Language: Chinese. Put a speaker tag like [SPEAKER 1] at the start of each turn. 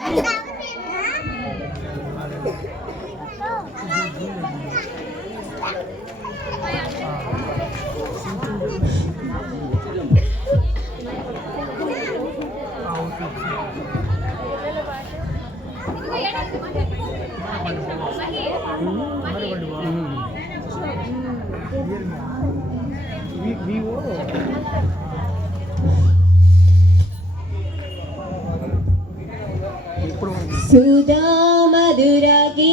[SPEAKER 1] 打不起来。സുധാമധുരഗീ